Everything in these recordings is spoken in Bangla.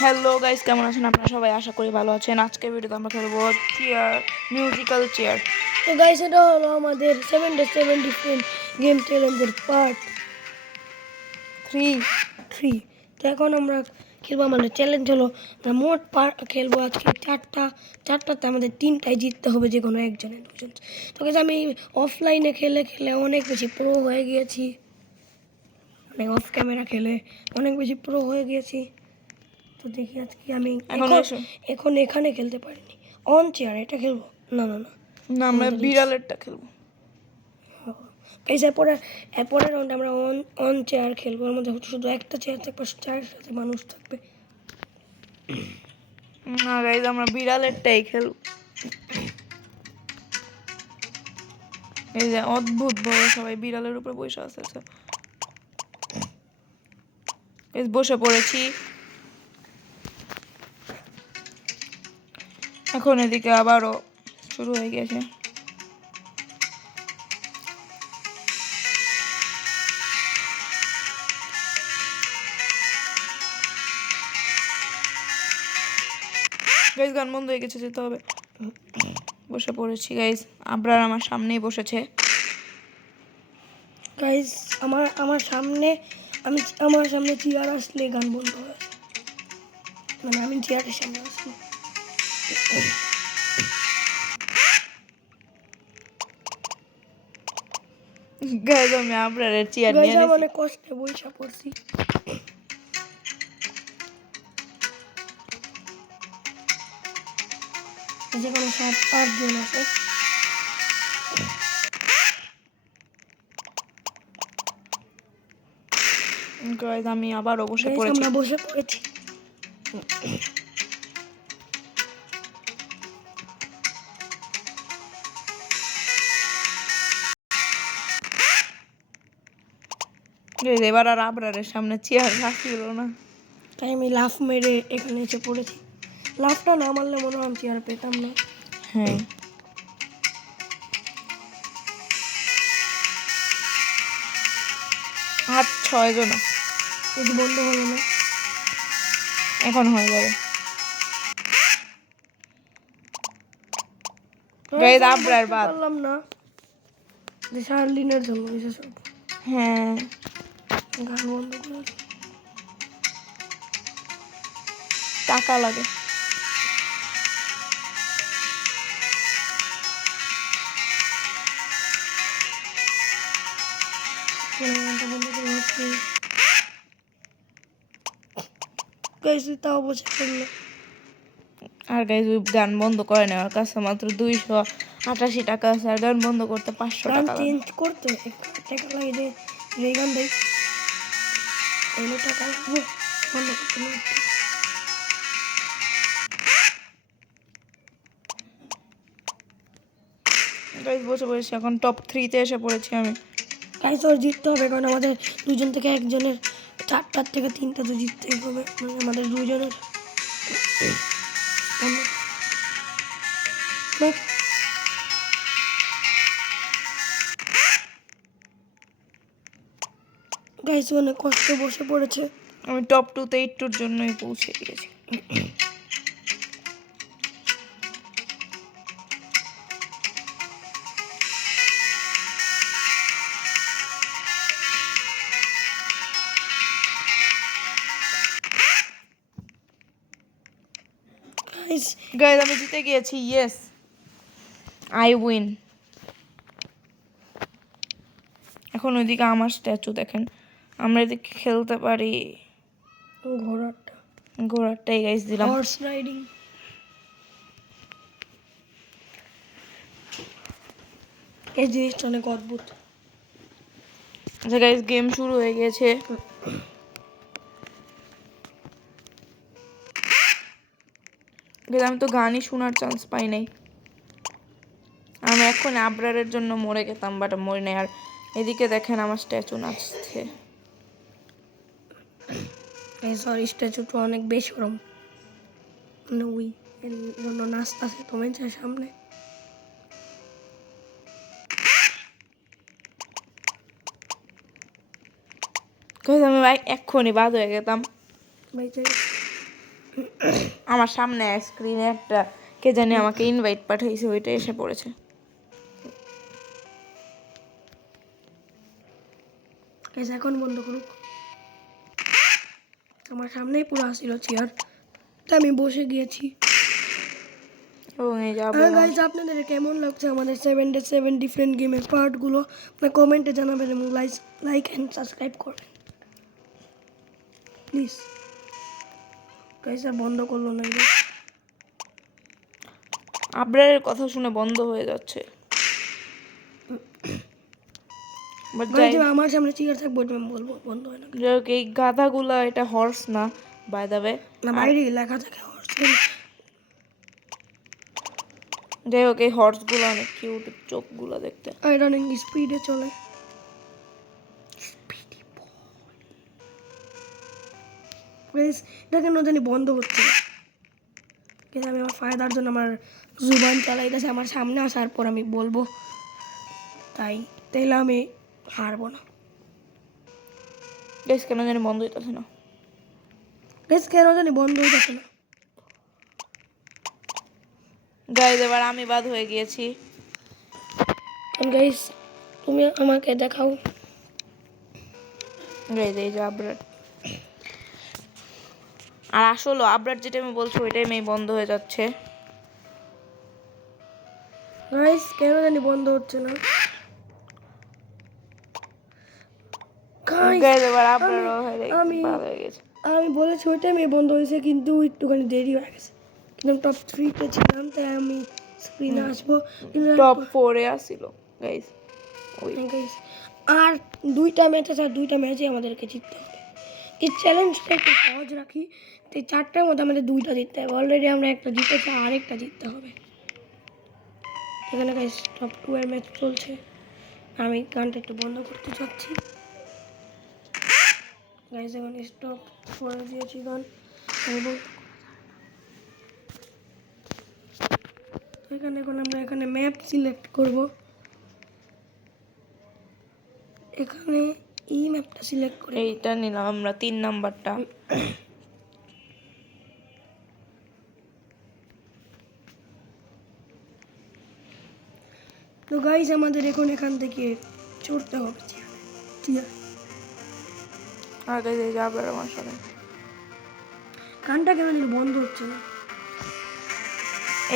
হ্যালো গাইস, কেমন আছেন আপনারা সবাই? আশা করি ভালো আছেন। আজকের ভিডিওতে আমরা খেলবো চেয়ার, মিউজিক্যাল চেয়ার। তো গাইস, এটা হলো আমাদের 7 ডে 7 ডিফারেন্ট গেম চ্যালেঞ্জের পার্ট 3। তো এখন আমরা খেলবো, আমাদের চ্যালেঞ্জ হলো আমরা মোট খেলবো আজকে চারটাতে আমাদের 3টাই জিততে হবে, যে কোনো একজনের দুজন। তো গাইস, আমি অফলাইনে খেলে খেলে অনেক বেশি প্রো হয়ে গিয়েছি, মানে অফ ক্যামেরা খেলে অনেক বেশি প্রো হয়ে গিয়েছি। তো দেখি আজকে আমি এখন এখানে খেলতে পারিনি। অন চেয়ার এটা খেলবো না না না না, আমরা বিড়ালেরটা খেলবো। এরপরের রাউন্ডে আমরা অন চেয়ার খেলবো। এর মধ্যে শুধু একটা চেয়ার থাকবে, চেয়ারের সাথে মানুষ থাকবে। না গাইস, আমরা বিড়ালেরটাই খেলবো। এই যে অদ্ভুত বড় সবাই বিড়ালের উপর বসে আছে। বসে পড়েছি। এখন এদিকে আবারও শুরু হয়ে গেছে। গাইস, গান বন্ধ হয়ে গেছে, যেতে হবে। বসে পড়েছি গাইস, আবরার আমার সামনেই বসেছে। গাইস, আমার সামনে চেয়ার আসলে গান বন্ধ হয়, মানে আমি চেয়ারের সামনে আসি। গাইস, আমি আবরারের চেয়ার নিয়ে নিয়েছি। অনেক কষ্টে বইসা পড়ছি। যেখানে 7-8 জন আছে। গাইস, আমি আবারও বসে পড়েছি। আমরা বসে পড়েছি। এবার আর আবরারের সামনে চেয়ার রাখছিল না, তাই আমি লাফ মেরে এখানে এসে পড়েছি। লাফটা না মারলে মনে হয় চেয়ার পেতাম না। হ্যাঁ, আর 6 জন। কিন্তু বন্ধ হলো না, এখন হয়ে যাবে। গাইস, আবরার বাদ পারলাম না, যে শার্লিনের জন্য সব। হ্যাঁ, গান বন্ধ করে টাকা লাগে। তাও বসে পড়লো। আর গাইস, ওই গান বন্ধ করে না, ওর কাছে মাত্র 288 টাকা আছে, আর গান বন্ধ করতে 500 টাকা লাগে। চেঞ্জ করতে টাকা লাগে, যে গান দেয় এলো টাকা বন্ধ করতে না। গাইস, বসে পড়েছি, এখন টপ 3-তে এসে পড়েছি আমি। গাইস, ওর জিততে হবে, কারণ আমাদের দুজন থেকে একজনের 4টার থেকে 3টা তো জিততেই হবে, মানে আমাদের দুজনের। গাইস, অনেক কষ্ট বসে পড়েছে। আমি টপ 2-তে 82-র জন্যই পৌঁছে গিয়েছি। গাইস, আমি জিতে গিয়েছি। Yes, I win. এখন ওইদিকে আমার স্ট্যাচু দেখেন, আমরা এদিকে খেলতে পারি। ঘোড়ারটাই গাইস দিলাম। Horse riding. এই জিনিসটা অনেক অদ্ভুত। আচ্ছা গাইস, গেম শুরু হয়ে গেছে। আমি তো গানই শোনার চান্স পাই নাই। আমি এখন আবরারের জন্য মরে গেতাম, বাট মরি নাই। আর এদিকে দেখেন আমার স্ট্যাচু নাচছে। সরি, স্ট্যাচুটা অনেক বেশরম, মানে ওই এর জন্য নাচতেছে তোমার সামনে। আমি এক্ষুনি বাদ হয়ে গেতাম। আমার সামনে স্ক্রিনে একটা কে জানি আমাকে ইনভাইট পাঠাইছে, ওইটা এসে পড়েছে। গাইস এখন বন্ধ করুক। আমার সামনেই পুরো আসছিল চেয়ার, তা আমি বসে গিয়েছি। এবং এই যে গাইস আপনাদের কেমন লাগছে আমাদের 7 ডিফারেন্ট গেমের পার্টগুলো কমেন্টে জানাবেন এবং লাইক অ্যান্ড সাবস্ক্রাইব করবেন প্লিজ। গাইস আর বন্ধ করলো না, আবরারের কথা শুনে বন্ধ হয়ে যাচ্ছে। বাট যাই আমার সামনে চেয়ার থাকবো আমি বলবো বন্ধ হয় না। যাই হোক, এই গাধাগুলা এটা হর্স না, বাই দ্য ওয়ে। না বাইরে লেখা থাকে হর্স। যাই হোক, এই হর্সগুলো অনেক কিউট, চোখগুলো দেখতে। আর অনেক স্পিডে চলে। এটা কেন জানি বন্ধ হচ্ছে না, কিন্তু আমি আমার ফায়দার জন্য আমার জুবান চালাইতেছে আমার সামনে আসার পর আমি বলবো, তাইলে আমি হারবো না। গাইস কেন জানি বন্ধ হইতেছে না, কেন জানি বন্ধ হইতেছে না। গাইস এবার আমি বাদ হয়ে গিয়েছি। গাইস তুমি আমাকে দেখাও। গাইস এই যে আবরার, আর আসলে আবরার যেটা আমি বলছি ওই টাইমেই বন্ধ হয়ে যাচ্ছে। গাইস কেন জানি বন্ধ হচ্ছে না। গাইস এবার আবরার আমি বাদ হয়ে গেছে। আমি বলেছি ওই টাইমে বন্ধ হয়েছে, কিন্তু একটুখানি দেরি হয়ে গেছে। কিন্তু টপ 3-তে ছিলাম, তাই আমি স্ক্রিনে আসবো। টপ 4-এ আসছিল গাইস। গাইস আর দুইটা ম্যাচ আছে, আর দুইটা ম্যাচই আমাদেরকে জিততে হবে। এই চ্যালেঞ্জটা একটু সহজ রাখি, তো এই 4টার মধ্যে আমাদের 2টা জিততে হবে। অলরেডি আমরা একটা জিতেছি, আরেকটা জিততে হবে। এখানে গাইস টপ 2 এর ম্যাচ চলছে। আমি গানটা একটু বন্ধ করতে চাচ্ছি। গাইস এখন স্টপ করে দিয়েছি গান। এখানে এখন আমরা এখানে ম্যাপ সিলেক্ট করব। এখানে এই ম্যাপটা সিলেক্ট করে এইটা নিলাম আমরা 3 নাম্বারটা। তো গাইস আমাদের এখন এখান থেকে চড়তে হবে চেয়ার। আর গাইস এই যে আবরার আমার সামনে। গানটা কেন যেন বন্ধ হচ্ছে না।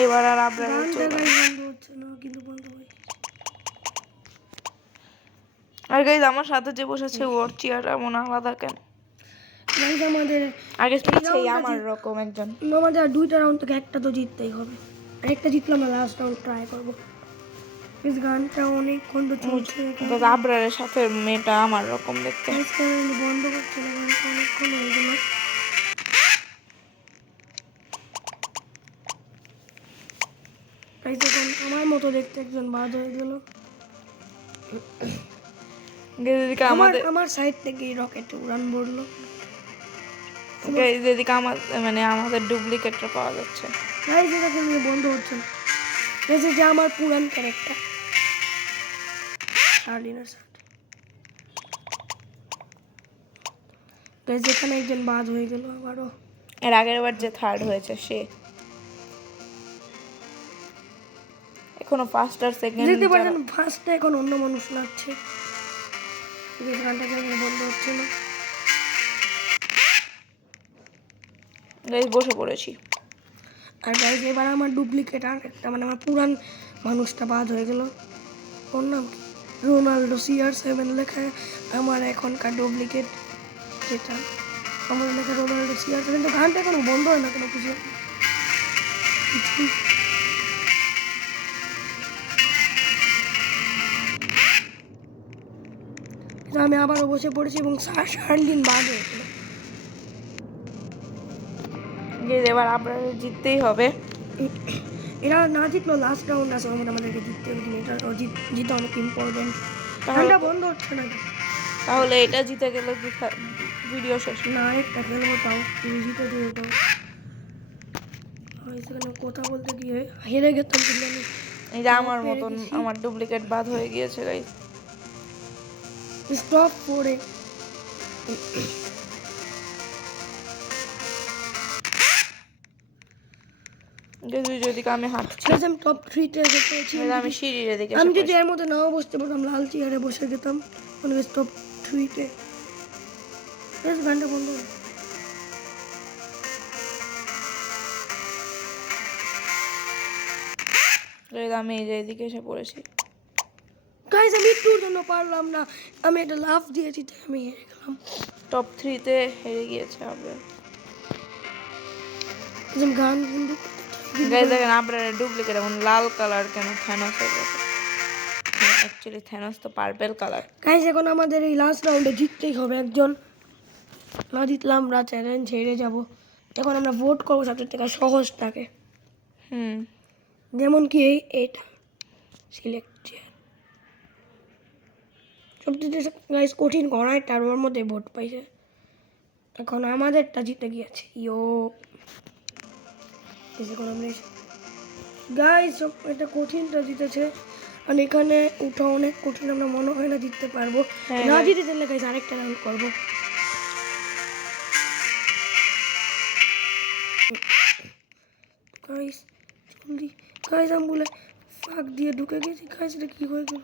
এবার আর আবরার গানটা গাইস বন্ধ হচ্ছে না, কিন্তু বন্ধ হয়ে গেছে। আর গাইস আমার সাথে যে বসেছে ওর চেয়ারটা মনে আলাদা কেন? গাইস আমাদের আগে পিছেই আমার রকম একজন। আমাদের আর 2টা রাউন্ড থেকে একটা তো জিততেই হবে, আর একটা জিতলে আমরা লাস্ট রাউন্ড ট্রাই করবো। এই গানটা অনেকক্ষণ তো চলছে। গাইস আবরারের সাথে মেয়েটা আমার রকম দেখতে। বন্ধ করছে না, গানটা অনেকক্ষণ হয়ে গেল। গাইস এখন আমার মতো দেখতে একজন বাদ হয়ে গেল। যেদিকে আমাদের আমার সাইড থেকে রকেট উড়ান পড়লো। যেদিকে মানে আমাদের ডুপ্লিকেটটা পাওয়া যাচ্ছে। গাইস এটা কেন বন্ধ হচ্ছে না। এই যে আমার পুরান ক্যারেক্টার শার্লিনের সাথে। গাইস এখানে একজন বাদ হয়ে গেল আবারও। এর আগের বার যে থার্ড হয়েছে সে এখনো ফার্স্ট আর সেকেন্ড দেখতে পাচ্ছেন ফার্স্টে এখন অন্য মানুষ লাগছে। এই গানটা কেন বন্ধ হচ্ছে না। গাইস বসে পড়েছি। আর গাইস এবার আমার ডুপ্লিকেট আর একটা মানে আমার পুরান মানুষটা বাদ হয়ে গেল। ওর নাম কি? রোনাল্ডো CR7 লেখা আমার এখনকার ডুপ্লিকেট, যেটা আমার লেখা রোনাল্ডো CR7। তো গানটা এখনো বন্ধ হয় না, কোনো কিছু। আমি আবারও বসে পড়েছি এবং শার্লিন বাদ হয়েছিল। এবার আপনার জিততেই হবে। এরা না জিতলো লাস্ট রাউন্ড আছে, আমাদেরকে জিততে হবে। এটা জিতা অনেক ইম্পর্টেন্ট। গানটা বন্ধ হচ্ছে না। তাহলে এটা জিতে গেলে ভিডিও শেষ। না আরেকটা খেলবো, তাও তুমি জিতে দেবে। তাও সেখানে কথা বলতে গিয়ে হেরে গেতাম, কিন্তু আমি এই যে আমার মতন আমার ডুপ্লিকেট বাদ হয়ে গিয়েছে গাইস। স্টপ করে যেদিকে আমি হাঁটছি, Guys, আমি টপ 3-তে যেতেছি। আমি সিঁড়ির এদিকে আমি এসে যদি পড়েছি। এর মধ্যে নাও বসতে পারতাম, লাল চেয়ারে বসে যেতাম। মানে টপ 3-তে। বেশ গানটা বন্ধ হলো। আমি এই যে এদিকে এসে পড়েছি। গাইস আমি একটুর জন্য পারলাম না, আমি একটা লাফ দিয়েছি তাই আমি হেরে গেলাম। টপ 3-তে হেরে গিয়েছে আবরার। যেমন গান বন্ধু গাইস দেখেন আবরার ডুপ্লিকেট এখন লাল কালার কেন থ্যানোসের মতো। অ্যাকচুয়ালি থ্যানোস তো পার্পল কালার। গাইস এখন আমাদের এই লাস্ট রাউন্ডে জিততেই হবে একজন, না জিতলে আমরা চ্যালেঞ্জ হেরে যাব। এখন আমরা ভোট করবো সবচেয়ে থেকে সহজটাকে, যেমন কি এইটা সিলেক্ট চেয়ার। সবচেয়ে গাইস কঠিন করাইটা আর ওর মধ্যে ভোট পাইছে। এখন আমাদেরটা জিতে গিয়েছে। গাইস এটা কঠিনটা জিতেছে, আর এখানে উঠা অনেক কঠিন, আমরা মনে হয় না জিততে পারবো। না জিতে দিলে গাইস আরেকটা রাউন্ড করবো। গাইস জলদি, গাইস আমি বলে ফাঁক দিয়ে ঢুকে গেছি। গাইস এটা কি হয়ে গেল?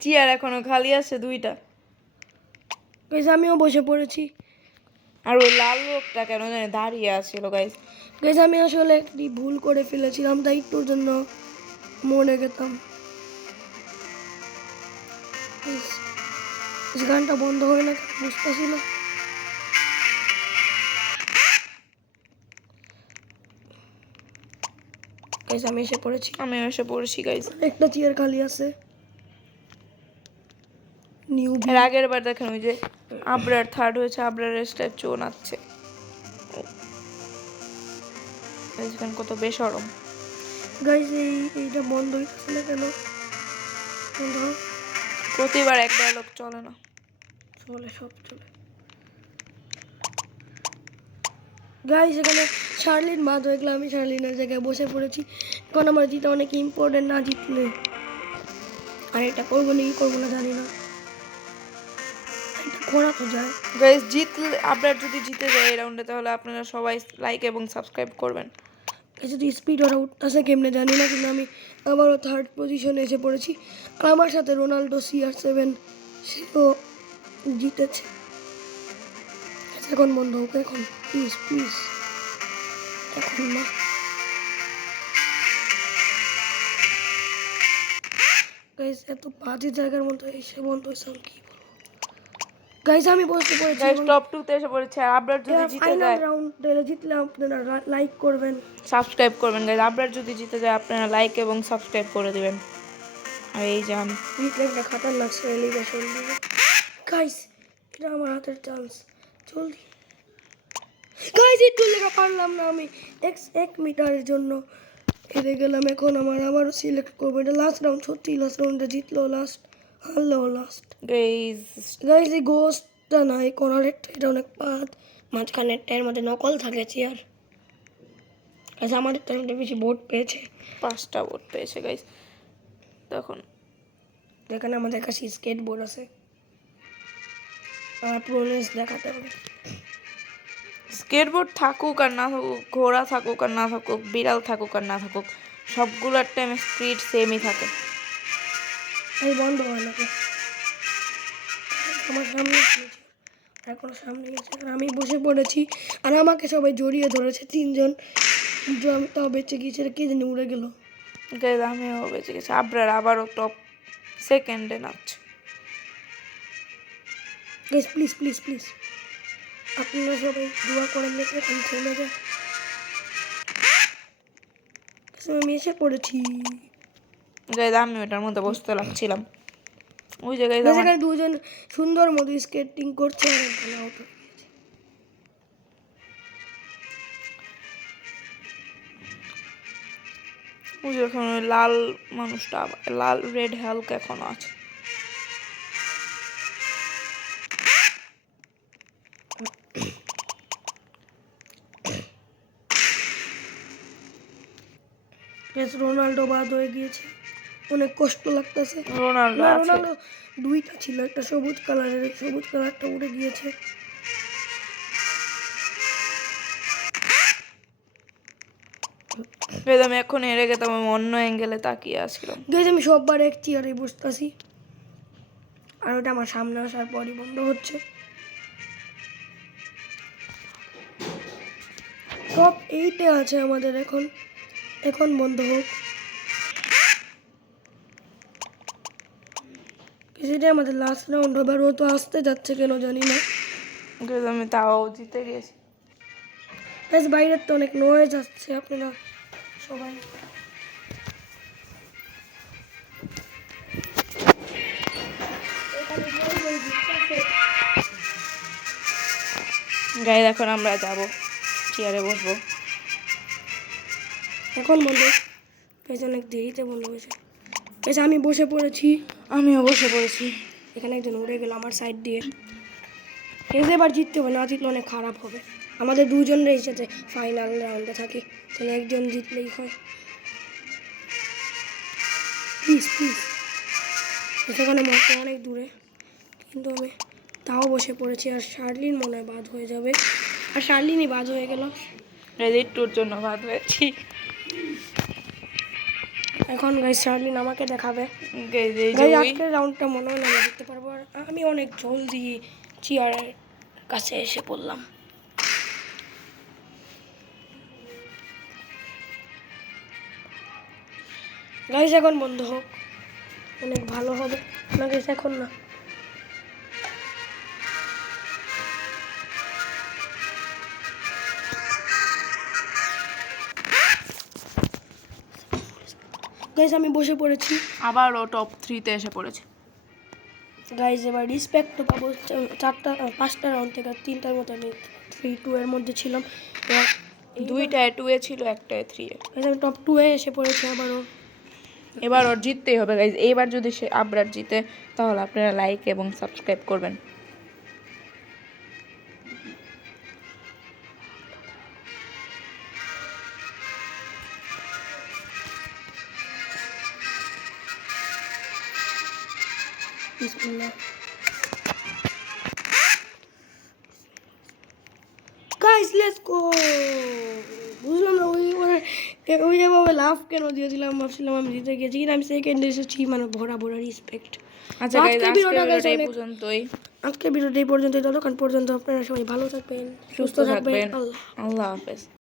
চেয়ার এখনো খালি আছে 2টা। গাইস আমিও বসে পড়েছি। আর ওই লাল লোকটা কেন জানি দাঁড়িয়ে আছিল গাইস। গাইস আমি আসলে একটি ভুল করে ফেলেছিলাম, তাই একটুর জন্য মরে গেতাম। গানটা বন্ধ হয় না, বুঝতেছিল। গাইস আমি এসে পড়েছি। গাইস একটা চেয়ার খালি আছে। নিউ এর আগের বার দেখেন ওই যে আবরার থার্ড হয়েছে, আবরারের স্ট্যাচু নাচছে। দেখেন কত বেশরম। গাইস এইটা বন্ধ হইতেছে না কেন? বন্ধ হোক। প্রতিবার এক ডায়লগ চলে না। চলে, সব চলে। গাইস এখানে শার্লিন বাদ হয়ে গেল, আমি শার্লিনের জায়গায় বসে পড়েছি। এখন আমার জিতা অনেক ইম্পর্টেন্ট, না জিতলে আর এটা করবো না কি করবো না জানি না, এটা করা তো যায়। গাইস জিতলে, আবরার যদি জিতে যায় এই রাউন্ডে, তাহলে আপনারা সবাই লাইক এবং সাবস্ক্রাইব করবেন। যদি স্পিড ওরা উঠতেছে কেমনে জানি না, কিন্তু আমি আবারও থার্ড পজিশনে এসে পড়েছি। আর আমার সাথে রোনাল্ডো CR7 সেও জিতেছে। এখন বন্ধ হোক, এখন প্লিজ প্লিজ, এখন না। গাইস এত বাজে জায়গার মধ্যে এসে বন্ধ হয়েছে, আমি কি বলবো। গাইস আমি বসতে পড়েছি। গাইস টপ 2 তে এসে পড়েছে। আবরার যদি জিতে ফাইনাল যায়, রাউন্ড জিতলে আপনারা লাইক করবেন, সাবস্ক্রাইব করবেন। গাইস আবরার যদি জিতে যায়, আপনারা লাইক এবং সাবস্ক্রাইব করে দিবেন। আর এই যে আমি জিতলে একটা খাতারনাক সেলিব্রেশন দিব। গাইস এটা আমার হাতের চান্স, জলদি। গাইস একটু লেখা পারলাম না, আমি 1 মিটারের জন্য হেরে গেলাম। এখন আমার আবারও সিলেক্ট করবো, এটা লাস্ট রাউন্ড। সত্যি লাস্ট রাউন্ডে জিতলো, লাস্ট হারলো লাস্ট। গাইস এই গোস্টটা না, এই কর্নারেরটা, এটা অনেক পাত, মাঝখানেরটা এর মধ্যে নকল থাকে চেয়ার। গাইস আমাদের টাইমটা বেশি ভোট পেয়েছে, 5টা ভোট পেয়েছে গাইস। তখন যেখানে আমাদের কাছে স্কেটবোর্ড আছে আর প্রোনেস দেখাতে হবে। স্কেটবোর্ড থাকুক আর না থাকুক, ঘোড়া থাকুক আর না থাকুক, বিড়াল থাকুক আর না থাকুক, সবগুলোর টাইম স্পিড সেমই থাকে। এই বন্ধ হয় না, আমার সামনে এখন সামনে গেছে, আর আমি বসে পড়েছি, আর আমাকে সবাই জড়িয়ে ধরেছে 3জন, কিন্তু আমি তাও বেঁচে গিয়েছি। কে জানি উড়ে গেল। গাইস আমিও বেঁচে গেছি। আবরার আবারও টপ সেকেন্ডে নাচছে। গাইস প্লিজ প্লিজ প্লিজ আপনারা সবাই দোয়া করেন যাতে এখন থেমে যায়। আমি এসে পড়েছি। গাইস আমি ওটার মধ্যে বসতে লাগছিলাম। ওই জায়গায় যেখানে 2জন সুন্দর মতো স্কেটিং করছে, আর একজন আউট হয়ে গিয়েছে। ওই যখন ওই লাল মানুষটা, লাল রেড হাল্ক এখনো আছে। রোনাল্ডো বাদ হয়ে গিয়েছে, অনেক কষ্ট লাগতেছে। রোনাল্ডো না, আছে। রোনাল্ডো 2টা ছিল, একটা সবুজ কালারের, সবুজ কালারটা উড়ে গিয়েছে। গাইজ আমি এখন হেরে গেতাম, আমি অন্য অ্যাঙ্গেলে তাকিয়ে আসছিলাম। গাইজ আমি সববার এক চেয়ারে বসতেছি, আর ওটা আমার সামনে আসার পরই বন্ধ হচ্ছে। টপ 8-এ আছে আমাদের এখন, এখন বন্ধ হোক। সেটা আমাদের লাস্ট রাউন্ড হবে, আর ও তো আসতে যাচ্ছে কেন জানি না। গাইজ আমি তাও জিতে গেছি। গাইজ বাইরের তো অনেক নয়েজ আসছে, আপনারা সবাই গাইজ এখন আমরা যাব, চেয়ারে বসবো। এখন বন্ধ, গাইজ অনেক দেরিতে বন্ধ হয়েছে। গাইজ আমি বসে পড়েছি, আমিও বসে পড়েছি। এখানে একজন উড়ে গেল আমার সাইড দিয়ে। গাইজ এবার জিততে হবে, না জিতলে অনেক খারাপ হবে। আমাদের দুজনেরই সাথে ফাইনাল রাউন্ডে থাকি, তাহলে একজন জিতলেই হয়। প্লিজ প্লিজ, সেখানে মাত্র অনেক দূরে, কিন্তু আমি তাও বসে পড়েছি। আর শার্লিন মনে হয় বাদ হয়ে যাবে, আর শার্লিনই বাদ হয়ে গেল। একটুর জন্য বাদ হয়েছি। এখন গাইজ শার্লিন আমাকে দেখাবে। গাইজ এই যে গাইজ ওই আজকের রাউন্ডটা মনে হয় না আমি জিততে পারবো, আর আমি অনেক জলদি চেয়ারের কাছে এসে পড়লাম। গাইজ এখন বন্ধ হোক, অনেক ভালো হবে। না গাইজ এখন না। গাইজ আমি বসে পড়েছি, আবারও টপ 3-তে এসে পড়েছে। গাইজ এবার রিসপেক্ট পাবো। 5টা রাউন্ড থেকে 3টার মতো আমি 3-2 এর মধ্যে ছিলাম। এবার 2টায় 2-এ ছিল, 1টায় 3-এ। গাইজ আমি টপ 2-এ এসে পড়েছি আবারও। এবার ওর জিততেই হবে গাইজ। এইবার যদি সে আবরার জিতে তাহলে আপনারা লাইক এবং সাবস্ক্রাইব করবেন। বিসমিল্লাহ। Guys let's go. বুঝলাম না ওই যেভাবে লাভ কেন দিয়েছিলাম, ভাবছিলাম আমি জিতে গেছি, কিন্তু আমি সেকেন্ড এসেছি, মানে ভরা ভরা রেসপেক্ট। আচ্ছা গাইজ, আজকের আজকের ভিডিওটা ভিডিওটা এই পর্যন্তই। আজকের ভিডিওটা এই পর্যন্তই। ততক্ষণ পর্যন্ত আপনারা সবাই ভালো থাকবেন, সুস্থ থাকবেন। আল্লাহ আল্লাহ হাফেজ।